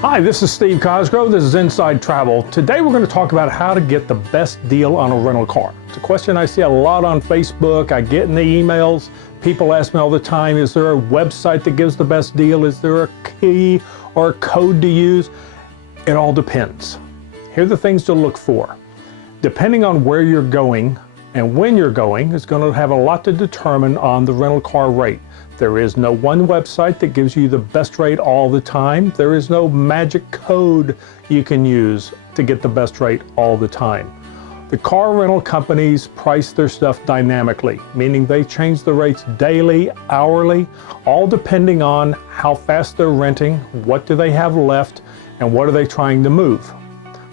Hi, this is Steve Cosgrove. This is Inside Travel. Today we're going to talk about how to get the best deal on a rental car. It's a question I see a lot on Facebook. I get in the emails. People ask me all the time, is there a website that gives the best deal? Is there a key or a code to use? It all depends. Here are the things to look for. Depending on where you're going and when you're going is going to have a lot to determine on the rental car rate. There is no one website that gives you the best rate all the time. There is no magic code you can use to get the best rate all the time. The car rental companies price their stuff dynamically, meaning they change the rates daily, hourly, all depending on how fast they're renting, what do they have left, and what are they trying to move.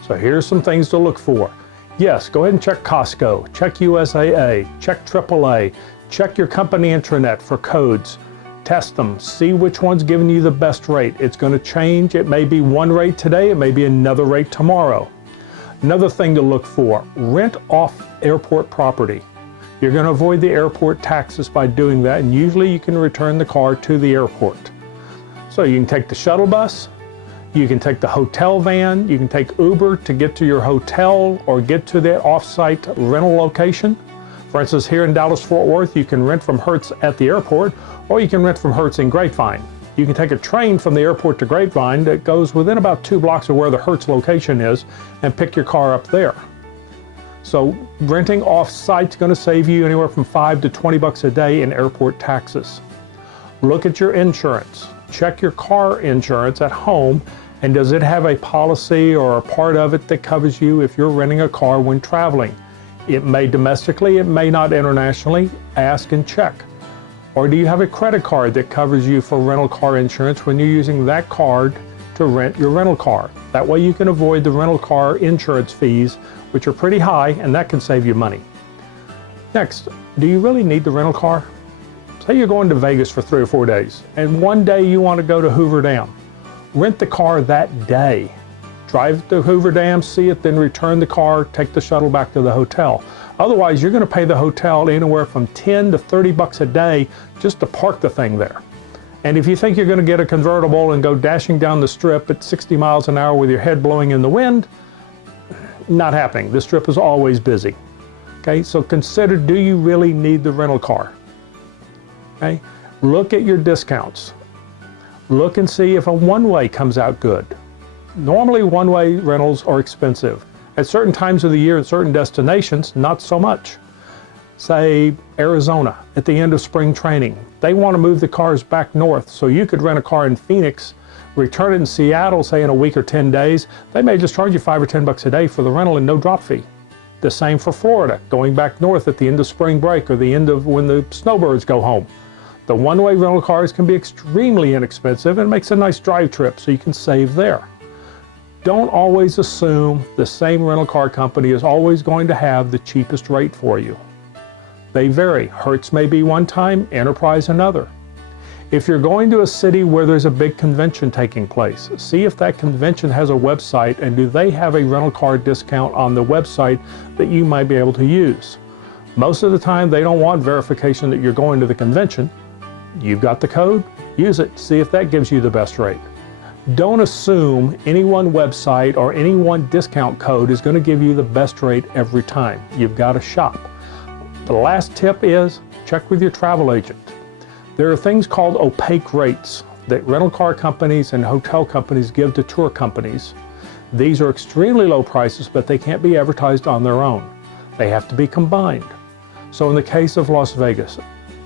So here's some things to look for. Yes, go ahead and check Costco, check USAA, check AAA, check your company intranet for codes. Test them, see which one's giving you the best rate. It's going to change. It may be one rate today, it may be another rate tomorrow. Another thing to look for, rent off airport property. You're going to avoid the airport taxes by doing that, and usually you can return the car to the airport. So you can take the shuttle bus, you can take the hotel van, you can take Uber to get to your hotel or get to that off-site rental location. For instance, here in Dallas-Fort Worth, you can rent from Hertz at the airport, or you can rent from Hertz in Grapevine. You can take a train from the airport to Grapevine that goes within about 2 blocks of where the Hertz location is and pick your car up there. So renting off-site is going to save you anywhere from $5 to $20 a day in airport taxes. Look at your insurance. Check your car insurance at home, and does it have a policy or a part of it that covers you if you're renting a car when traveling? It may domestically, it may not internationally. Ask and check. Or do you have a credit card that covers you for rental car insurance when you're using that card to rent your rental car? That way you can avoid the rental car insurance fees, which are pretty high, and that can save you money. Next, do you really need the rental car? Say you're going to Vegas for 3 or 4 days, and one day you want to go to Hoover Dam. Rent the car that day. Drive to Hoover Dam, see it, then return the car, take the shuttle back to the hotel. Otherwise, you're going to pay the hotel anywhere from $10 to $30 a day just to park the thing there. And if you think you're going to get a convertible and go dashing down the strip at 60 miles an hour with your head blowing in the wind, not happening. The strip is always busy. Okay, so consider, do you really need the rental car? Okay, look at your discounts. Look and see if a one-way comes out good. Normally, one-way rentals are expensive. At certain times of the year and certain destinations, not so much. Say Arizona at the end of spring training. They want to move the cars back north, so you could rent a car in Phoenix, return it in Seattle, say in a week or 10 days. They may just charge you $5 or $10 a day for the rental and no drop fee. The same for Florida, going back north at the end of spring break or the end of when the snowbirds go home. The one-way rental cars can be extremely inexpensive and makes a nice drive trip, so you can save there. Don't always assume the same rental car company is always going to have the cheapest rate for you. They vary. Hertz may be one time, Enterprise another. If you're going to a city where there's a big convention taking place, see if that convention has a website and do they have a rental car discount on the website that you might be able to use. Most of the time they don't want verification that you're going to the convention. You've got the code, use it, see if that gives you the best rate. Don't assume any one website or any one discount code is going to give you the best rate every time. You've got to shop. The last tip is check with your travel agent. There are things called opaque rates that rental car companies and hotel companies give to tour companies. These are extremely low prices, but they can't be advertised on their own. They have to be combined. So in the case of Las Vegas,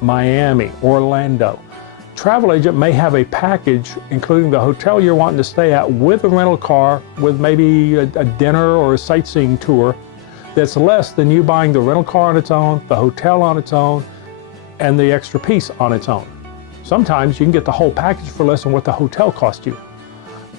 Miami, Orlando, travel agent may have a package including the hotel you're wanting to stay at with a rental car with maybe a dinner or a sightseeing tour that's less than you buying the rental car on its own, the hotel on its own, and the extra piece on its own. Sometimes you can get the whole package for less than what the hotel cost you.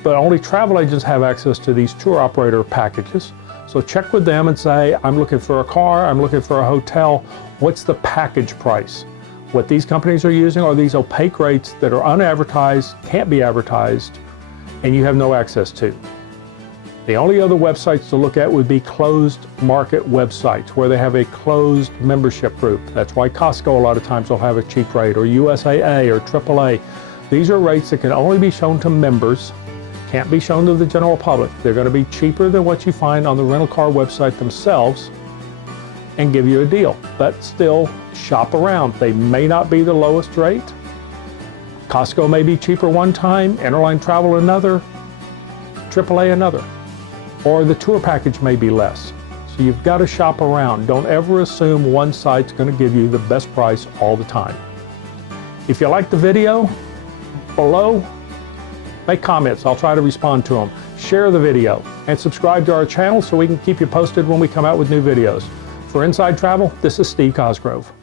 But only travel agents have access to these tour operator packages. So check with them and say, I'm looking for a car, I'm looking for a hotel, what's the package price? What these companies are using are these opaque rates that are unadvertised, can't be advertised, and you have no access to. The only other websites to look at would be closed market websites where they have a closed membership group. That's why Costco a lot of times will have a cheap rate, or USAA or AAA. These are rates that can only be shown to members, can't be shown to the general public. They're going to be cheaper than what you find on the rental car website themselves and give you a deal. But still, shop around. They may not be the lowest rate. Costco may be cheaper one time, Interline Travel another, AAA another. Or the tour package may be less. So you've got to shop around. Don't ever assume one site's going to give you the best price all the time. If you like the video, below, make comments. I'll try to respond to them. Share the video and subscribe to our channel so we can keep you posted when we come out with new videos. For Inside Travel, this is Steve Cosgrove.